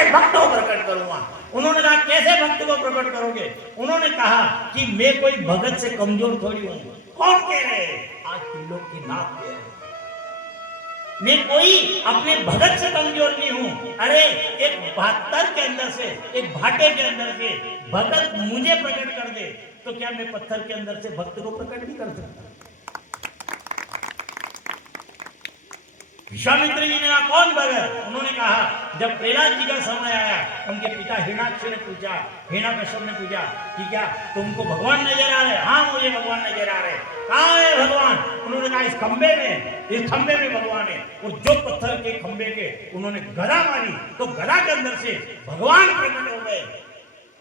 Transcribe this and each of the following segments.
के भक्त को प्रकट करूंगा। उन्होंने कहा कैसे भक्त को प्रकट करोगे? उन्होंने कहा कि मैं कोई भगत से कमजोर थोड़ी हूं। कौन कह रहे? आज तुम लोग की नाक कह रहे। मैं कोई अपने भगत से कमजोर नहीं हूं। अरे एक बहत्तर के अंदर से, एक भाटे के अंदर से भगत मुझे प्रकट कर दे तो क्या मैं पत्थर के अंदर से भक्त को प्रकट नहीं कर सकता? विश्वामित्र जी ने कहा कौन भगत? उन्होंने कहा जब प्रहलाद जी का समय आया, उनके पिता हिरण्याक्ष ने पूछा, हिरण्यकश्यप ने पूछा कि क्या तुमको भगवान नजर आ रहे? हाँ मुझे भगवान नजर आ रहे। कहाँ है भगवान? उन्होंने कहा इस खंबे में भगवान है। और जो पत्थर के खंबे के उन्होंने गदा मारी तो गदा के अंदर से भगवान प्रकट हो गए।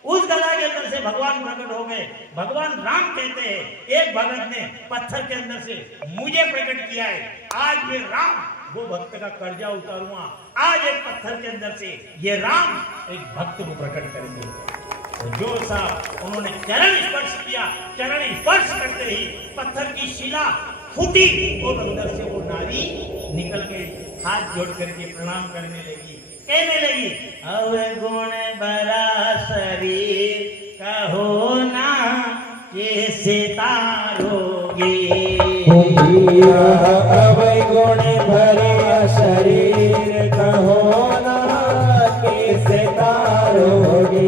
उस गदा के अंदर से भगवान प्रकट हो गए। भगवान राम कहते हैं एक भगत ने पत्थर के अंदर से मुझे प्रकट किया है। आज मैं राम वो भक्त का कर्जा उतारूंगा। आज एक पत्थर के अंदर से ये राम एक भक्त को प्रकट करेंगे। तो जो सा उन्होंने चरण स्पर्श किया, चरण स्पर्श करते ही पत्थर की शिला फूटी और अंदर से वो नारी निकल के हाथ जोड़ करके प्रणाम करने लगी, कहने लगी अवगुण भरा शरीर कहो ना कैसे तारोगे। अवगुण भरा शरीर कहो ना कैसे तारोगे।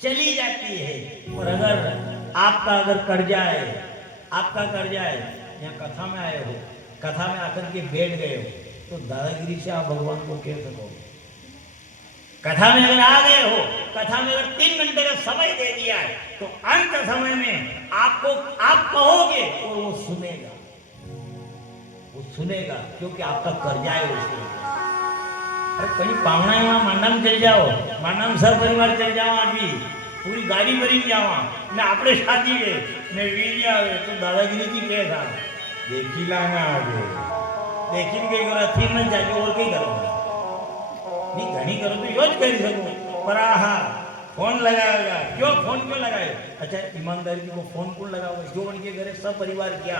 चली जाती है। और अगर कर्जा है, आपका कर्जा है, यहाँ कथा में आए हो, कथा में आकर के बैठ गए हो, तो दादागिरी से आप भगवान को कह सकोगे। कथा में अगर आ गए हो, कथा में अगर 3 घंटे का समय दे दिया है, तो अंत समय में आपको आप कहोगे और वो सुनेगा क्योंकि आपका कर्जा है उसके। अरे कहीं पावना है वहां मांडा में चल जाओ, मांडा में सब परिवार चल जाओ, आज भी पूरी गाड़ी भरी जावा ने आपने शादी है ने वीडियो आवे तो दादागिरी की के था देखी लाना आगे देखी कई करो थी मन जाके और कई करो नहीं घनी करो तो योज कर सकूं पर हाँ फोन लगाएगा क्यों लगाए। अच्छा ईमानदारी को फोन कौन लगाओगे? जो उनके घरे सब परिवार किया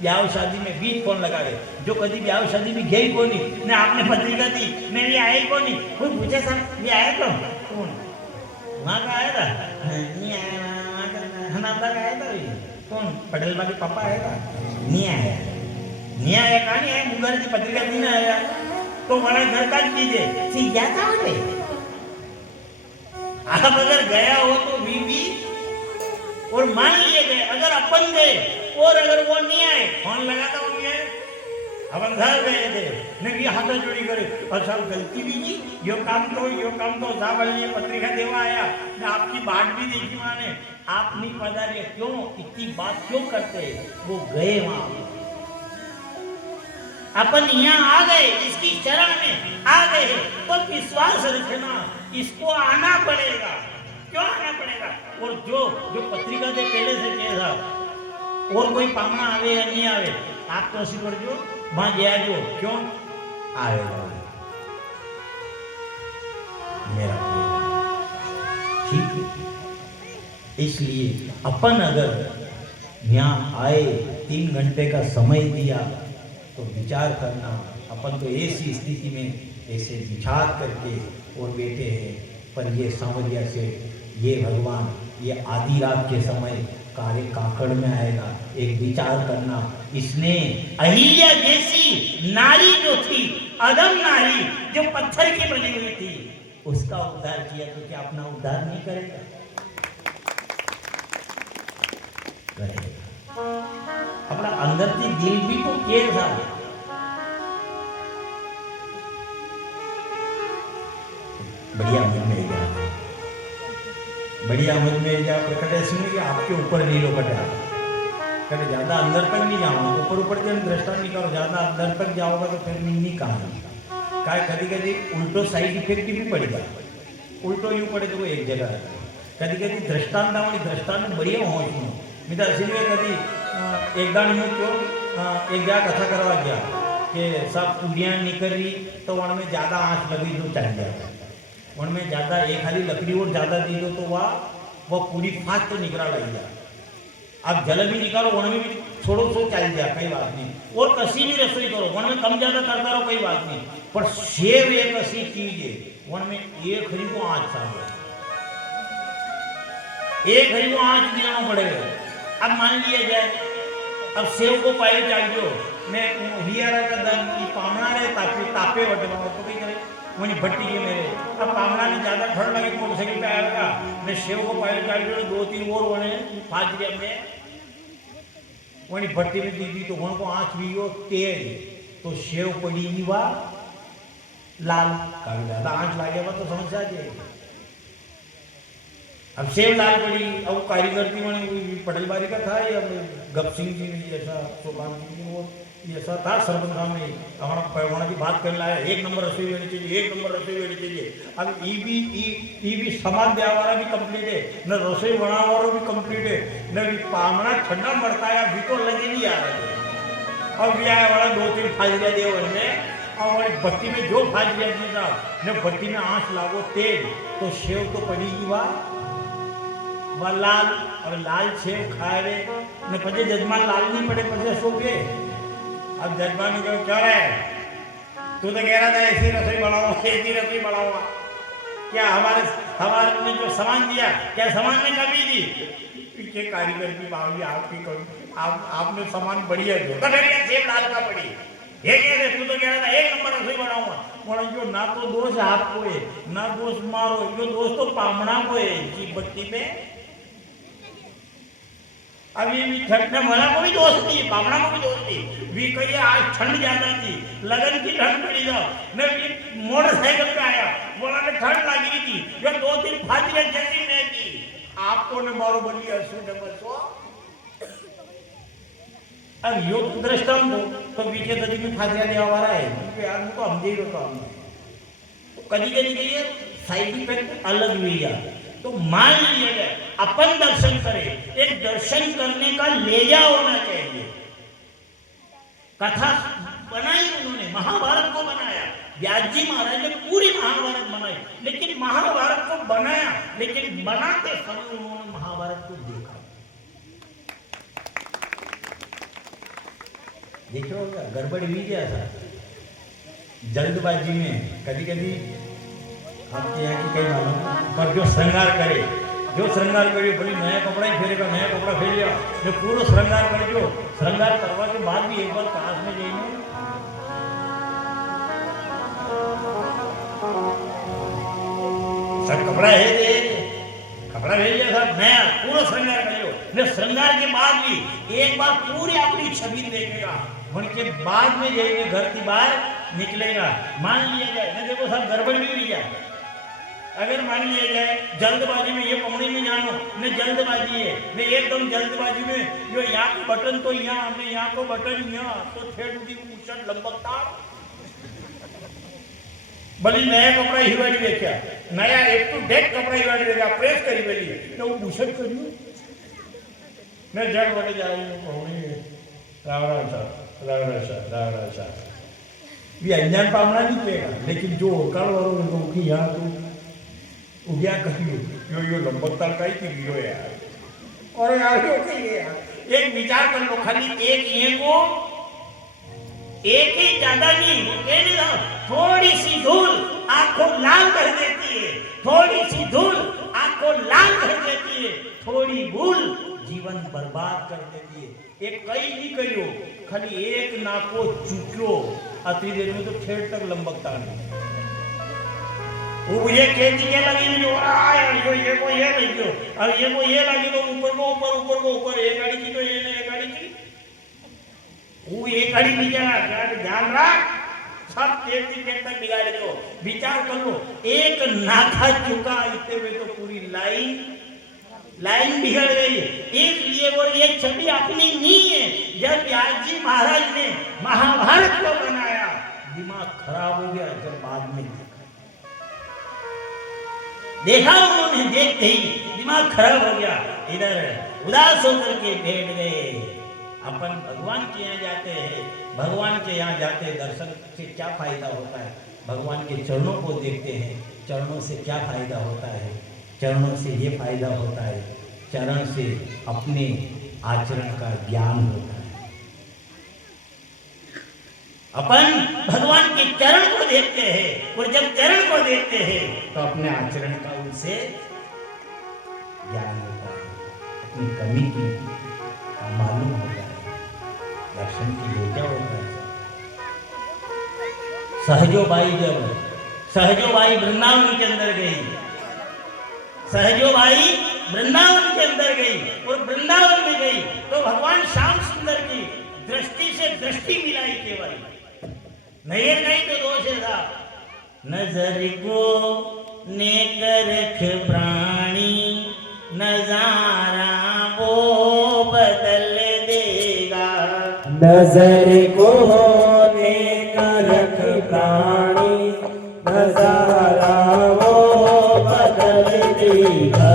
ब्याह शादी में 20 फोन लगाए, जो कभी ब्याह शादी में गई कोनी ने आपने पत्रिका दी ने ये आए कोनी, कोई पूछे सर ये आया तो कौन वहाँ का आया था? नहीं आया, वहाँ का नामदा का आया था भाई कौन पटेल बाबू पापा आया था? नहीं आया कहाँ नहीं आया, मुंगर की पत्रिका नहीं आया तो बड़ा घर का चीज है सी जाता हो। आप अगर गया हो तो बीवी और मान लिए गए, अगर अपन गए और अगर वो नहीं आए फोन लगाता वो नहीं आए अब अंधार गए थे ने भी हाथ जोड़ी करे और सब गलती भी की यो काम तो जावल ये पत्रिका देवा आया ने आपकी बात भी देखी माने आप नहीं पधारे क्यों इतनी बात क्यों करते वो गए वहां अपन यहाँ आ गए इसकी शरण में आ गए तो विश्वास रखना इसको आना पड़ेगा क्यों आना पड़ेगा और जो पत्रिका से पहले से कह था और कोई पामना आवे या नहीं आवे आप तो ऐसी कर जो वहां गया जो क्यों आएगा मेरा ठीक है इसलिए अपन अगर यहाँ आए 3 घंटे का समय दिया तो विचार करना अपन तो ऐसी स्थिति में ऐसे विचार करके और बैठे हैं पर ये सांवरिया से ये भगवान ये आधी रात के समय काले काकड़ में आएगा एक विचार करना इसने अहिल्या जैसी नारी जो थी अदम नारी जो पत्थर की बनी हुई थी उसका उद्धार किया तो क्या अपना उद्धार नहीं करेगा करेगा अपना अंदर की दिल भी तो के था बढ़िया मन में गया बढ़िया मन में जा प्रकट ऐसे नहीं कि आपके ऊपर नहीं लो कटा कभी ज्यादा अंदर तक नहीं जाओ ऊपर के दृष्टा नहीं करो ज्यादा अंदर तक जाओगे तो फिर नहीं कहा काय कभी कभी उल्टो साइड इफेक्ट भी पड़ेगा उल्टो यूं पड़े तो एक जगह कभी कभी दृष्टांत बढ़िया हो मी तर अशी कधी एकदा क्यों एक जगह कथा करवा गया कि सब पूरियाँ निकली तो वन में ज़्यादा आँच लगी तो चल जाता वन में ज़्यादा एक खाली लकड़ी और ज़्यादा दी दो तो वह पूरी फास्ट तो निकला लग जाए अब जल भी निकालो वन में भी थोड़ो सो चल जाए कोई बात नहीं और कसी भी रसोई करो वन में कम ज़्यादा करता रहो कोई बात नहीं पर सेव एक ऐसी चीज है वन में एक हरी को आँच चाहिए एक हरी को आँच देना पड़ेगा अब मान लिया जाए अब सेव को पाए चाहिए मैं रियारा का दम पामना रहे तापे वटे तो कहीं करे वही भट्टी के मेरे अब पामना ने ज़्यादा ठंड लगे मोटरसाइकिल पे आएगा मैं सेव को पाए चाहिए 2-3 और वने फाजरिया में वही भट्टी में दी तो वहाँ को आँच भी हो तेज तो सेव पड़ी वा लाल काफी ज़्यादा आँच लागे तो समस्या आ जाएगी अब सेव लाल पड़ी अब कारीगर थी मैंने पटेल बारी का था या गप सिंह जी ने ऐसा सोपान जी ने वो ऐसा था सरपंच साहब ने हमारा पैवाना की बात करने लाया 1 नंबर रसोई लेनी चाहिए 1 नंबर रसोई लेनी चाहिए अब ई भी सामान देने वाला भी कंप्लीट है न रसोई बनाने वाला भी कंप्लीट है न पामना ठंडा मरता है अभी तो लगे नहीं आ रहे अब भी आया वाला 2-3 फाजरिया दे वन में और भट्टी में जो फाजरिया दी साहब न भट्टी में आँच लागो तेज तो सेव तो पड़ेगी वह लाल और लाल सेव खाए रे न पचे जजमान लाल नहीं पड़े पचे सो के अब जजमान ने कहा क्या है तू तो कह रहा था ऐसी रसोई बढ़ाऊंगा क्या हमारे ने जो सामान दिया क्या सामान में कमी दी पीछे कारीगर की बावली आपकी कमी आपने सामान बढ़िया जो सेव लाल का पड़ी ये कह रहे तू तो कह रहा था 1 नंबर रसोई बढ़ाऊंगा बोला जो ना तो दोष आपको है ना दोष मारो जो दोष तो पामना को है जी भट्टी में अभी भी ठंड में मला को भी दोष थी बामणा को भी दोष थी भी कही आज ठंड ज्यादा थी लगन की ठंड पड़ी जाओ मैं मोटरसाइकिल पे आया बोला मैं ठंड लगी थी जो 2-3 फाजरिया जल्दी में की आपको ने मारो बनी असू ने बसो अब योग दृष्टांत हो तो पीछे कभी भी फाजरिया देवा वाला है क्योंकि यार मैं तो हम दे रहा तो कभी कही साइड इफेक्ट अलग हुई जाए तो मान लिया जाए अपन दर्शन करें एक दर्शन करने का लेजा होना चाहिए कथा बनाई उन्होंने महाभारत को बनाया व्यास जी महाराज ने पूरी महाभारत बनाई लेकिन महाभारत को बनाया लेकिन बनाते समय उन्होंने महाभारत को देखा देख रहे हो गड़बड़ हुई क्या था जल्दबाजी में कभी कभी आपके यहाँ की कई मालूम पर जो श्रृंगार करे बोली नया कपड़ा ही फेरेगा नया कपड़ा फेर लिया जो पूरा श्रृंगार करे जो श्रृंगार करवा के बाद भी एक बार काश में जाइए सब कपड़ा है दे कपड़ा भेज लिया सब नया पूरा श्रृंगार कर लो श्रृंगार के बाद भी एक बार पूरी अपनी छवि देखेगा उनके बाद में जाइए घर की बाहर निकलेगा। मान लिया जाए ना, देखो सब गड़बड़ भी हुई जाए, अगर मान लिया जाए जल्दबाजी में ये पौड़ी में जानो ने जल्दबाजी है ने एकदम जल्दबाजी में जो यहाँ को बटन तो यहाँ ने यहाँ को बटन यहाँ तो थेड़ दी उछट लंबकता भली नया कपड़ा हिवाड़ी देखा नया एक टू डेट कपड़ा हिवाड़ी देखा प्रेस करी बेली तो वो उछट करियो मैं जड़ बड़े जा रही हूँ पौड़ी रावरा ये अनजान पामड़ा नहीं पेगा, लेकिन जो कल वालों ने तो यहाँ तो उग्या कहियो यो लंबकता काई की गिरो यार और यार यो कहिए यार एक विचार कर लो खाली एक ये को एक ही ज्यादा नहीं वो कहने दो थोड़ी सी धूल आंखों लाल कर देती है, थोड़ी सी धूल आंखों लाल कर देती है, थोड़ी भूल जीवन बर्बाद कर देती है। एक कई नहीं करियो खाली एक नाको चूक्यो अति देर में तो ठेठ तक लंबकता नहीं वो मुझे खेती के लगी जो आया ये को ये लगी जो अब ये को ये लगी तो ऊपर एक गाड़ी की तो ये नहीं एक गाड़ी की वो एक गाड़ी नहीं जा ध्यान रख सब खेती के तक बिगाड़ दो। विचार कर लो एक नाका चुका इतने में तो पूरी लाइन बिगड़ गई। इसलिए वो ये छवि अपनी नहीं है। जब व्यासजी महाराज ने महाभारत को बनाया दिमाग खराब हो गया, जब बाद में देखा उन्होंने देखते ही दिमाग खराब हो गया, इधर उदास होकर के बैठ गए। अपन भगवान के यहाँ जाते हैं, भगवान के यहाँ जाते दर्शन से क्या फायदा होता है? भगवान के चरणों को देखते हैं, चरणों से क्या फायदा होता है? चरणों से ये फायदा होता है, चरण से अपने आचरण का ज्ञान होता है। अपन भगवान के चरण को देखते हैं और जब चरण को देखते हैं तो अपने आचरण का उनसे ज्ञान होता है, अपनी कमी की मालूम होता है, दर्शन की बेटा होता है। सहजोबाई वृंदावन के अंदर गई, सहजोबाई वृंदावन के अंदर गई और वृंदावन में गई तो भगवान श्याम सुंदर की दृष्टि से दृष्टि मिलाई केवल नहीं तो दोष था। नजर को नेक प्राणी नजारा वो बदल देगा, नजर को नेक प्राणी नजारा वो बदल देगा,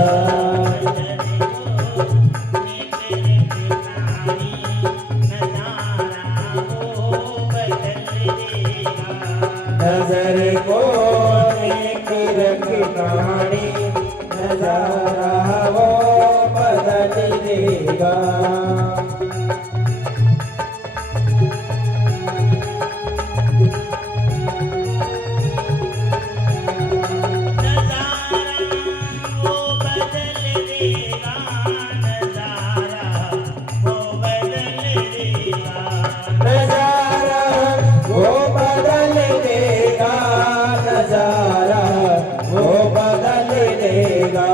नजर को नेक प्राणी नजारा वो बदल देगा। वो बदल देगा।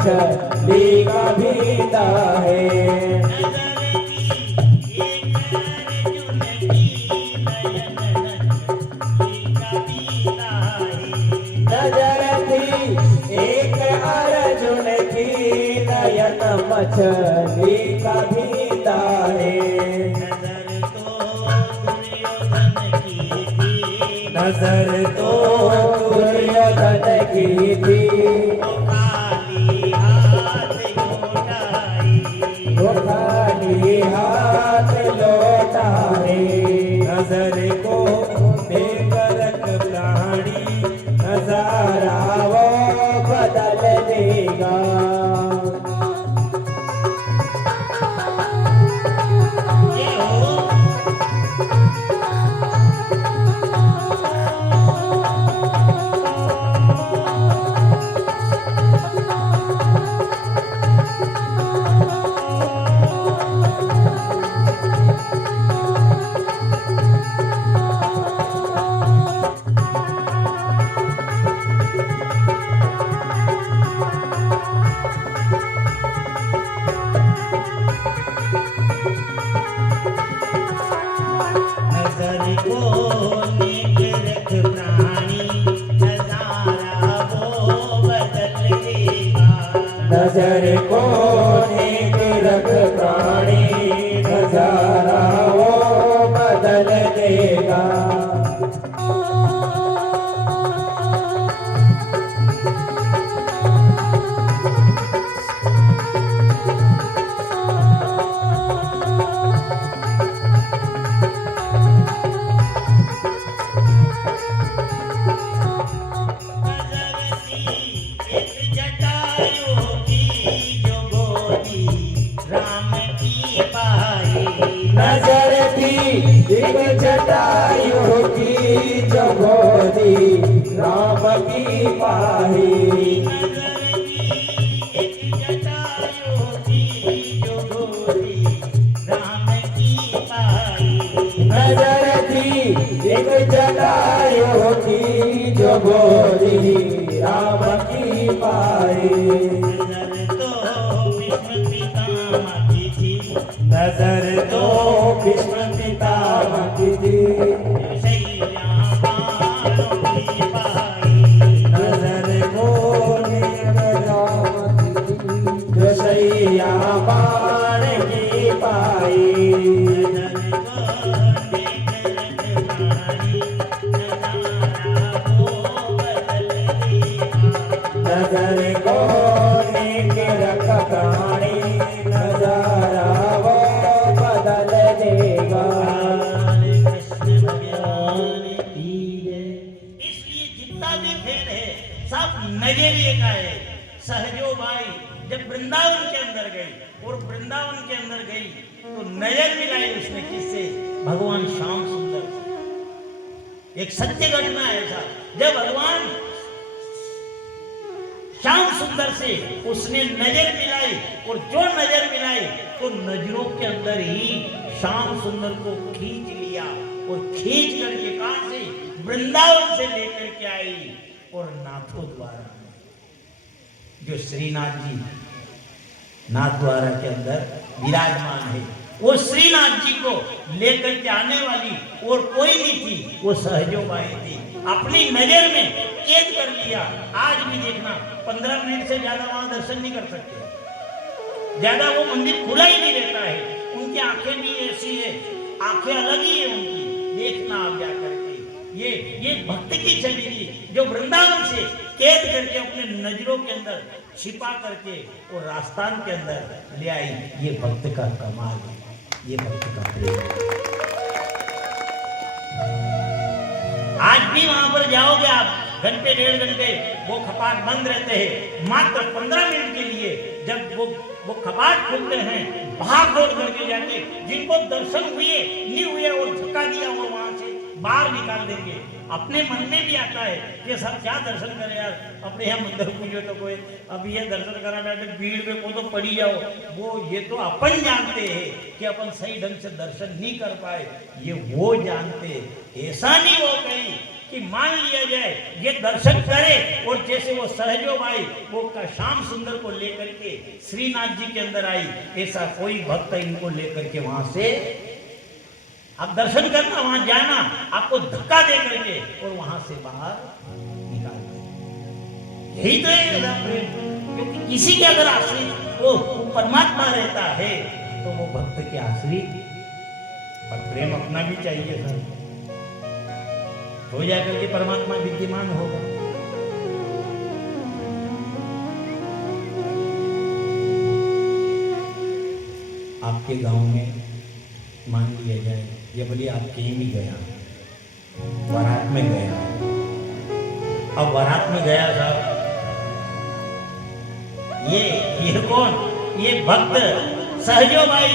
मछली का भीता है। नजर थी एक अर्जुन की नयन मछली का भीता है। नजर तो दुर्योधन की थी, वो खाली हाथ लौटाए। नजर को बेकरक प्राणी नजारा वो बदल देगा। नजर को नेक रख प्राणी नजारा वो बदल देगा। नजर थी एक जटायु की जो गोदी राम की पाही। नजर थी एक जटायु की जो गोदी राम की पाही। नजर तो भीष्म पितामह की थी, नजर को नेक राम की थी, जो सैया बाण की पाई। नजर को नेक रख प्राणी नजारा वो बदल देगा। इसलिए जितना भी खेल है सब नजरिए का है। सहजो बाई जब वृंदावन के अंदर गई और वृंदावन के अंदर गई तो नजर मिलाई उसने किससे? भगवान श्याम सुंदर से। एक सत्य घटना है ऐसा, जब भगवान श्याम सुंदर से उसने नजर मिलाई और जो नजर मिलाई तो नजरों के अंदर ही श्याम सुंदर को खींच लिया और खींच करके कहां से? वृंदावन से लेकर के आई और नाथों द्वारा जो श्रीनाथ जी नाथ द्वारा के अंदर विराजमान है वो श्रीनाथ जी को लेकर के आने वाली और कोई नहीं थी, वो सहजो बाई थी। अपनी नजर में कैद कर लिया। आज भी देखना 15 मिनट से ज्यादा वहां दर्शन नहीं कर सकते, ज्यादा वो मंदिर खुला ही नहीं रहता है। उनकी आंखें भी ऐसी है, आंखें अलग ही है उनकी। देखना आप जा करके ये भक्त की छवि थी जो वृंदावन से कैद करके अपने नजरों के अंदर छिपा करके और राजस्थान के अंदर ले आई। ये भक्त का कमाल है, ये भक्त का प्रेम। आज भी वहां पर जाओगे आप, घंटे 1.5 घंटे वो कपाट बंद रहते हैं। मात्र 15 मिनट के लिए जब वो कपाट खोलते हैं, भाग दौड़ करके जाके जिनको दर्शन हुए नहीं हुए और धक्का दिया वो वहां से बाहर निकाल देंगे। अपने मन में भी आता है कि सब क्या दर्शन करें यार, अपने यहाँ मंदिर पूजो तो कोई अब ये दर्शन करा बैठे भीड़ में को तो पड़ी जाओ। वो ये तो अपन जानते हैं कि अपन सही ढंग से दर्शन नहीं कर पाए, ये वो जानते। ऐसा नहीं हो गई कि मान लिया जाए ये दर्शन करे और जैसे वो सहजो भाई वो श्याम सुंदर को लेकर के श्रीनाथ जी के अंदर आई, ऐसा कोई भक्त इनको लेकर के वहां से आप दर्शन करना, वहां जाना, आपको धक्का दे करके और वहां से बाहर निकाल दे। यही तो है प्रेम, क्योंकि किसी के अगर आश्रित वो परमात्मा रहता है तो वो भक्त के आश्रित, पर प्रेम अपना भी चाहिए सर, हो जाकर के परमात्मा विद्यमान होगा। आपके गांव में मान लिया जाए ये बोलिए आप कहीं भी गया, बारात में गया, अब बारात में गया साहब, ये कौन, ये भक्त सहजो भाई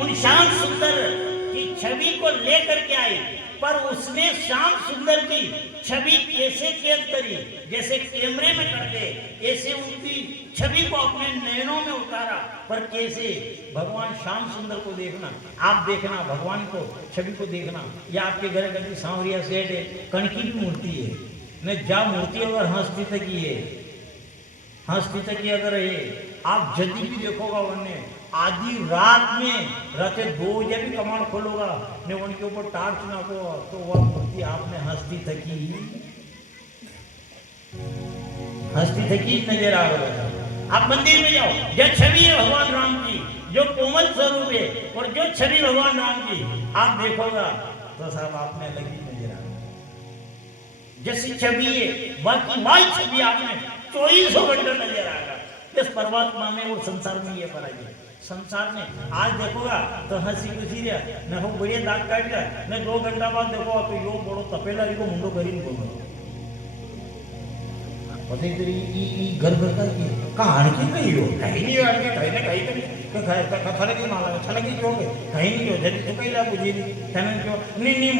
उन श्याम सुंदर की छवि को लेकर के आई, पर उसने श्याम सुंदर की छवि कैसे कैद करी, जैसे कैमरे में करते ऐसे उनकी छवि को अपने नयनों में उतारा। पर कैसे भगवान श्याम सुंदर को देखना, आप देखना भगवान को छवि को देखना, या आपके घर कभी सांवरिया सेठ है, कणकी की मूर्ति है न, जा मूर्ति अगर हंसती तक है, हंसती तक अगर है, आप जल्दी भी देखोगा उन्हें आधी रात में रात 2 बजे भी कमांड खोलोगा ने उनके ऊपर टार्च नाको तो वह मूर्ति आपने हंसती थकी नजर आ रहा है। आप मंदिर में जाओ, जो छवि है भगवान राम की, जो कोमल स्वरूप है और जो छवि भगवान राम की आप देखोगा तो साहब आपने अलग ही नजर आ, जैसी छवि है बाकी वाई छवि आपने 24 घंटे नजर आएगा इस परमात्मा में और संसार में। ये फर्क है संसार में, आज देखोगा तो हंसी खुशी रहा न हो बढ़िया दाग काट रहा न 2 घंटा बाद देखो तो यो बड़ो तपेला को मुंडो करीने बोलो पता तरी ई घर घर का की कहानी नहीं हो, कहीं नहीं आणके कहीं ना कहीं तो कथाने की माला छने की क्यों के कहीं नहीं हो जदी तो कईला बुझी नहीं तने क्यों नहीं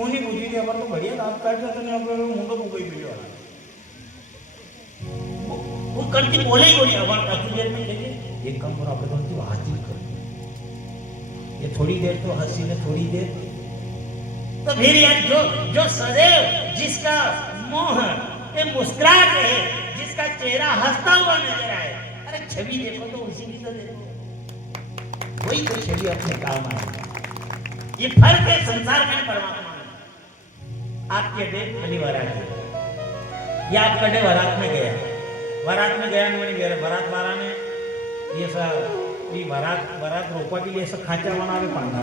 मुनी बुझी नहीं पर तो बढ़िया दाग काट रहा तने आपने मुंडो को गई पियो वो करती बोले ही नहीं अब काफी देर में देखिए एक काम करो आपने बोलती बातचीत करो, ये थोड़ी देर तो हंसी में थोड़ी देर तो फिर यार जो सदैव जिसका मोह ये मुस्कुराहट है, जिसका चेहरा हंसता हुआ नजर आए, अरे छवि देखो तो उसी की तो देखो, वही तो छवि अपने काम आए। ये फर्क है संसार में परमात्मा में। आपके डे बली बारात है, या आपका डे बारात में गया, बारात में गया नहीं बारात वाला ने ये सब ये बारात रोकवा के लिए सब खाचा बना के पाना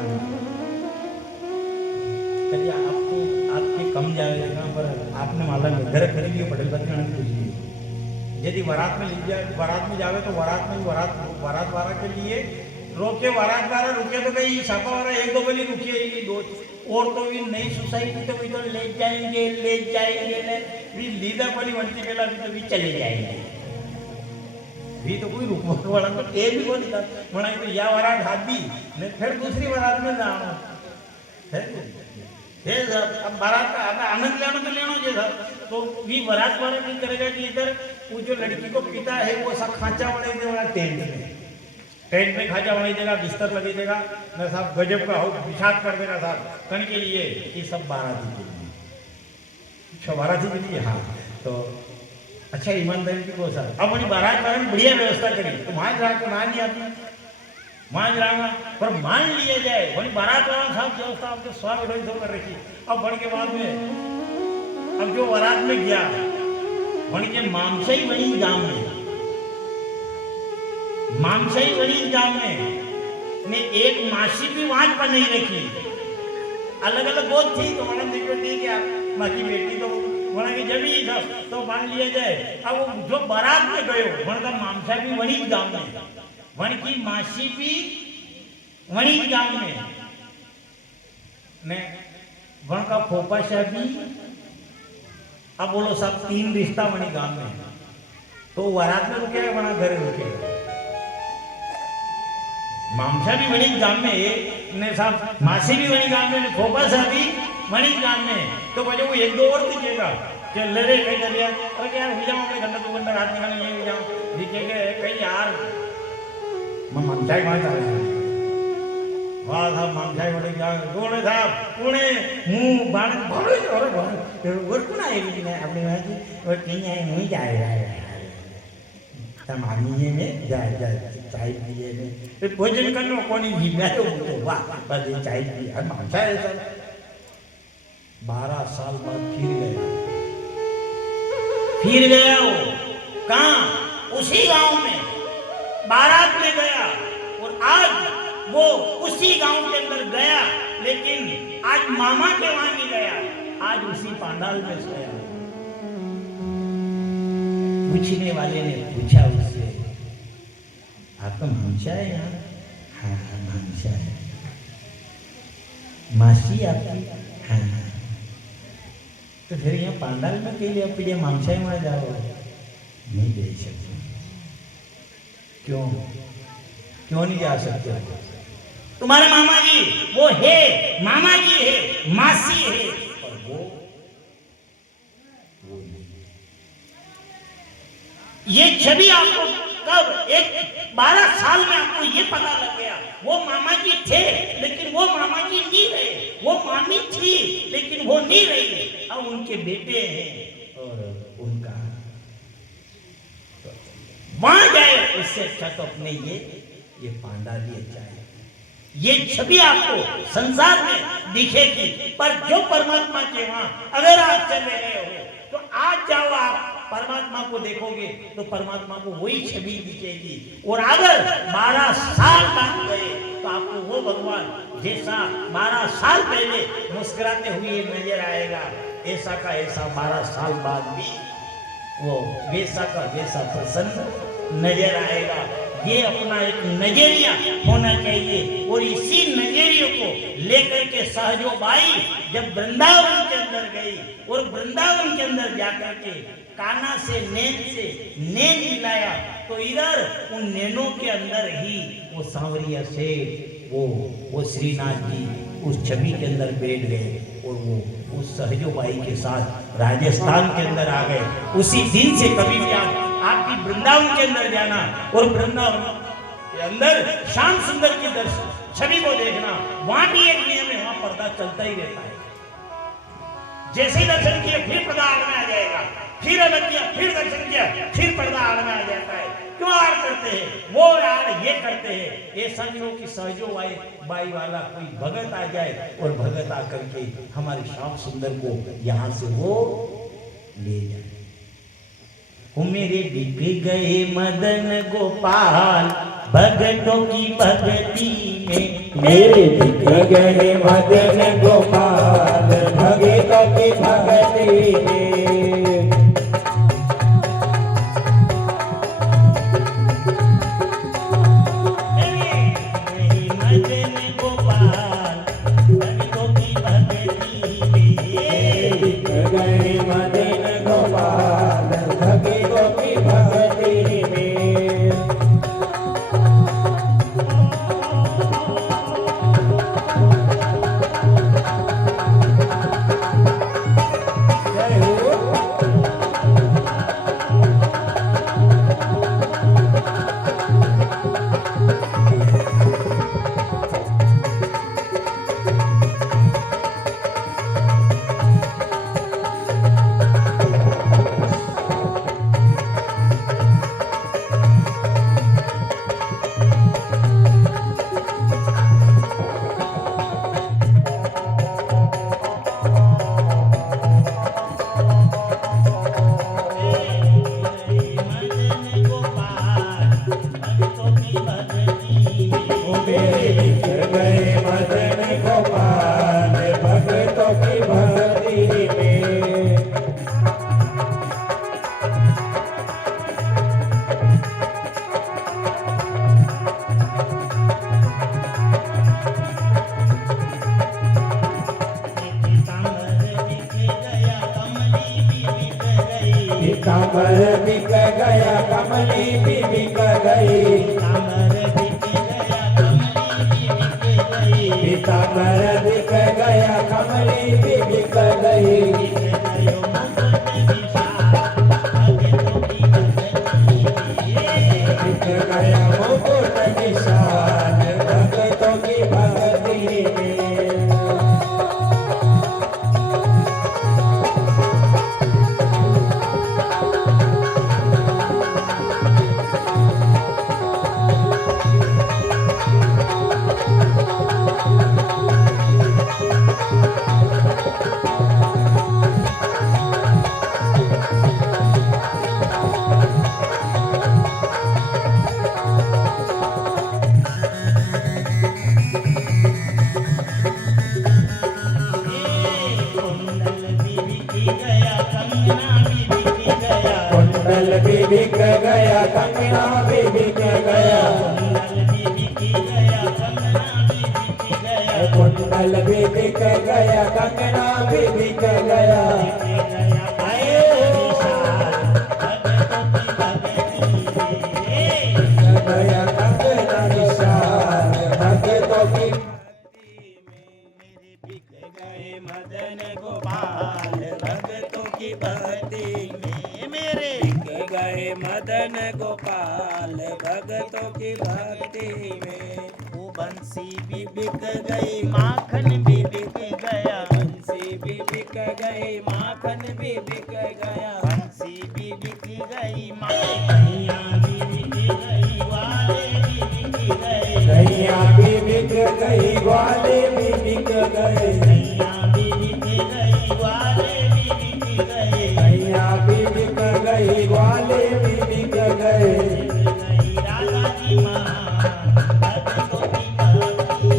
चलिए आपको आपके कम जाएगा, पर आपने माला घर खरीदी पटेल बच्चे पूछिए यदि बारात में ले जाए, बारात में जावे तो बारात वाला के लिए रोके, बारात वाला रुके तो कहीं छापा वाला 1-2 बली रुकिए, 2 और तो भी नई सोसाइटी तो भी तो ले जाएंगे भी लीडर बनी बनती पहला भी तो भी चले जाएंगे भी तो कोई रुकवा वाला तो ये भी बोल था मना तो या बारात हाथ दी नहीं फिर दूसरी बारात में जाना है अब बारात का आनंद लेना तो लेना जो तो भी बारात वाला नहीं करेगा कि इधर वो जो लड़की को पिता है वो सब खांचा बना देगा टेंट में खांचा बना देगा, बिस्तर लगा देगा न साहब गजब का हो पिशाच कर देगा साहब कण के लिए, ये सब बाराती के लिए, अच्छा बाराती के लिए। हाँ तो अच्छा ईमानदारी की को सर अब अपनी बारात वाले ने बढ़िया व्यवस्था करी तो मान रहा तो मान नहीं आती मान रहा पर मान लिया जाए बड़ी बारात वाला साहब व्यवस्था आपके स्वागत हो कर रखी। अब बढ़ के बाद में अब जो बारात में गया बढ़ के मामसाई बनी गांव में ने एक मासी भी वहां पर नहीं रखी, अलग अलग गोद थी तो मैंने देखो ठीक है माँ की बेटी तो वहाँ की जब ही था तो मान लिया जाए। अब जो बारात में गयो वहाँ का मामसा भी वही गांव में, वहाँ की मासी भी वही गांव में ने वहाँ का फोपा शाह भी। अब बोलो सब 3 रिश्ता वही गांव में, तो बारात में रुके वहाँ घर रुके, मामसा भी वही गांव में ने साहब मासी भी वही गांव में, फोपा शाह भी वही गांव में। तो बोले वो 1-2 और दीजिएगा चल ले रे कहीं कर लिया अरे यार हो जाओ अपने घंटा 2 घंटा रात निकालने ये हो जाओ दीजिएगा कहीं यार मैं मनचाई वहाँ जा रहा વાહ સાહેબ મામસાઈ વડે ગયા કોણ સાહેબ કોણે હું બાળક ભણો જ અરે ઓળખું ના એવી ને આપણી વાત ઓળખી હું જાય માની में जाए चाय पिए में भोजन करना कोनी जीव्यायो तो वाह बस चाय पिए और मामसा है सर 12 साल बाद फिर गया वो कहाँ उसी गांव में बारात में गया और आज वो उसी गांव के अंदर गया लेकिन आज मामा के वहां नहीं गया आज उसी पांडाल में सोया पूछने वाले ने पूछा उससे आपका मामसा है यहाँ हाँ मामसा है मासी आपकी हाँ तो फिर यहाँ पांडाल में के लिए अपने मामसा ही वहाँ जाओ नहीं जा सकते क्यों क्यों नहीं जा सकते तुम्हारे मामा जी वो है मामा जी है मासी है और वो ये छवि आपको कब एक 12 साल में आपको ये पता लग गया वो मामा जी थे लेकिन वो मामा जी नहीं रहे वो मामी थी लेकिन वो नहीं रही अब उनके बेटे हैं और उनका वहां जाए उससे अच्छा तो अपने ये पांडाल ही अच्छा है ये छवि आपको संसार में दिखेगी पर जो परमात्मा के वहां अगर आप चले गए हो तो आज जाओ आप परमात्मा को देखोगे तो परमात्मा को वही छवि दिखेगी और अगर 12 साल बाद गए तो आपको वो भगवान जैसा 12 साल पहले मुस्कुराते हुए नजर आएगा ऐसा का ऐसा 12 साल बाद भी वो वैसा का वैसा प्रसन्न नजर आएगा ये अपना एक नजरिया होना चाहिए और इसी नजरिए को लेकर के सहजो बाई जब वृंदावन के अंदर गई और वृंदावन के अंदर जाकर के कान्हा से नैन मिलाया तो इधर उन नैनों के अंदर ही वो सांवरिया से वो श्रीनाथ जी उस छवि के अंदर बैठ गए और वो उस सहजो बाई के साथ राजस्थान के अंदर आ गए उसी दिन से कभी भी आप भी वृंदावन के अंदर जाना और वृंदावन के अंदर श्याम सुंदर की दर्शन छवि को देखना वहां भी एक नियम है वहां पर्दा चलता ही रहता है जैसे ही दर्शन किए फिर पर्दा आड़ में आ जाएगा फिर अलग किया फिर दर्शन किया फिर पर्दा आड़ में आ जाता है क्यों आड़ करते हैं वो आड़ ये करते हैं ऐसा नहीं हो कि सहजो बाई वाला कोई भगत आ जाए और भगत आकर के हमारे श्याम सुंदर को यहाँ से वो ले जाए मेरे बिक गए मदन गोपाल भगतों की भक्ति में मेरे बिक गए मदन गोपाल भगतों की भक्ति में कांवर बिक गया कमली भी बिक गई कांवर बिक गया कमली भी बिक गई बिक गया मुकुट निशान भक्तों की भक्ति बाल भी बिक गया, कंगना भी बिक गया। गया कंगना निशान भक्तों की बिक गए मदन गोपाल भक्तों की भक्ति में मेरे बिक गए मदन गोपाल भक्तों की भक्ति में। वो बंसी भी बिक गई, माखन भी बिक गया, बंसी भी बिक गई, माखन भी बिक गया। बंसी भी बिक गई, कन्हैया भी बिक गई, वाले भी बिक गए, गैया भी बिक गई, ग्वाले भी बिक गए। कन्हैया भी बिक गई, वाले भी बिक गए, गैया भी बिक गई, ग्वाले भी बिक गए। बिक गई राधा जी महान भक्तों की भक्ति।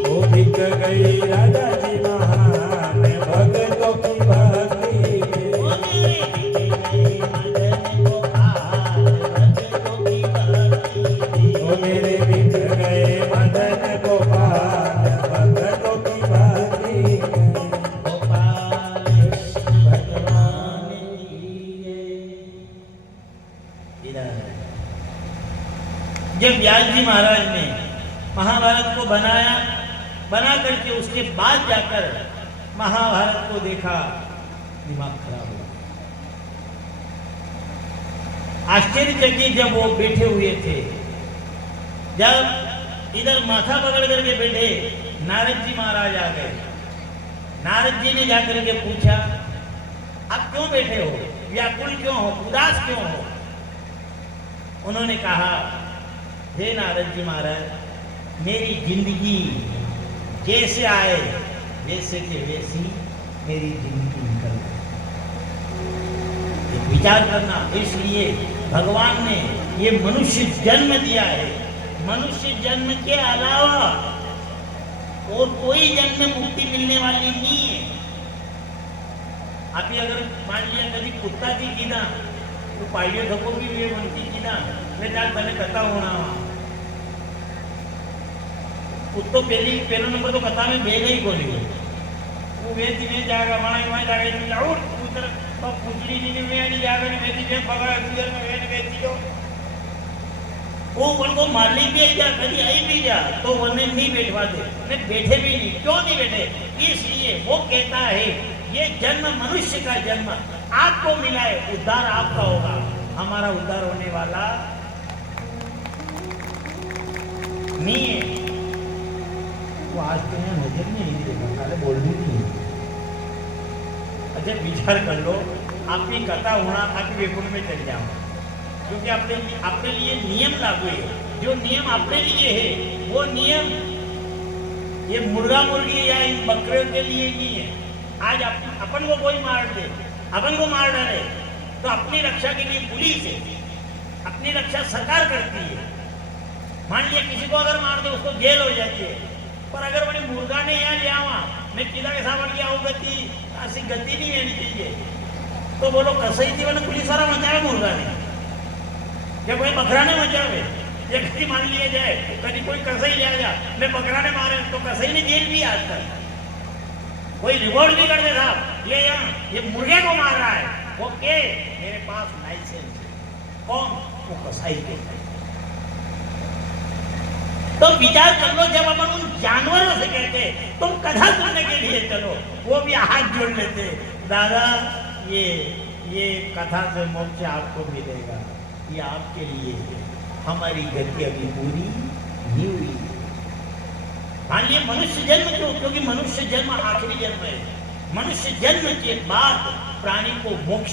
वो बिक गई राधा जी महान भक्तों की भक्ति में। वो मेरे बिक गए मदन गोपाल भक्तों की भक्ति में। वो मेरे बिक गए मदन गोपाल भक्तों की भक्ति में। गोपाल भगवान की जय। जब व्यास जी महाराज ने महाभारत को बना करके उसके बाद जाकर महाभारत को देखा, दिमाग खराब हुआ। आश्चर्यचकित जब वो बैठे हुए थे, जब इधर माथा पकड़ करके बैठे, नारद जी महाराज आ गए। नारद जी ने जाकर के पूछा, आप क्यों बैठे हो, व्याकुल क्यों हो, उदास क्यों हो? उन्होंने कहा, हे नारद जी महाराज, मेरी जिंदगी जैसे आए वैसे के वैसी मेरी जिंदगी निकल गई। विचार करना, इसलिए भगवान ने ये मनुष्य जन्म दिया है। मनुष्य जन्म के अलावा और कोई जन्म में मुक्ति मिलने वाली नहीं है। आप अगर मान लिया कभी कुत्ता थी की ना, तो पाइलियो थको भी वे बनती की ना, मैं त्याग तने कथा होना वहां कुत्तो पहलो नंबर तो कथा में भेज ही बोली वो वेच नहीं जाएगा, वहां वहां जाएगा, और उधर पूछली नहीं में नहीं जाएगा, नहीं वेची में पकड़ा उधर में वेच बेची दो। वो उनको मारने भी आई जा, कभी आई भी जा, तो उन्हें नहीं बैठवा दे, नहीं बैठे भी नहीं। क्यों नहीं बैठे? इसलिए वो कहता है ये जन्म मनुष्य का जन्म आपको मिला है, उद्धार आपका होगा, हमारा उद्धार होने वाला नहीं है। वो आज तो यहाँ नजर नहीं देखा, काले बोल भी नहीं। अच्छा विचार कर लो, आपकी कथा होना आपकी वेकुंठ में चल जाओ, क्योंकि अपने लिए नियम लागू है। जो नियम अपने लिए है वो नियम ये मुर्गा मुर्गी या इन बकरियों के लिए नहीं है। आज अपन को कोई मार दे, अपन को मार डाले, तो अपनी रक्षा के लिए पुलिस है, अपनी रक्षा सरकार करती है। मान लिया किसी को अगर मार दे उसको जेल हो जाती है, पर अगर वही मुर्गा ने यहाँ ले आवा, मैं किदा के सामने गया हूँ, गति ऐसी गति नहीं रहनी चाहिए। तो बोलो कसई थी मैंने पुलिस वाला मचावे मुर्गा ने, या कोई बकरा ने मचावे, या कभी मान लिया जाए कभी कोई कसई ले आया, मैं बकरा ने मारे तो कसई ने जेल भी आज तक कोई रिवॉर्ड भी कर दे साहब, ये मुर्गे को मार रहा है, वो के मेरे पास लाइसेंस है। कौन? वो कसाई के। तो विचार कर लो, जब अपन उन जानवरों से कहते तुम कथा सुनने के लिए चलो, वो भी हाथ जोड़ लेते, दादा ये कथा से मोक्ष आपको मिलेगा, ये आपके लिए है, हमारी गति अभी पूरी नहीं हुई। मान लिया मनुष्य जन्म क्यों? क्योंकि मनुष्य जन्म आखिरी जन्म है। मनुष्य जन्म के बाद प्राणी को मोक्ष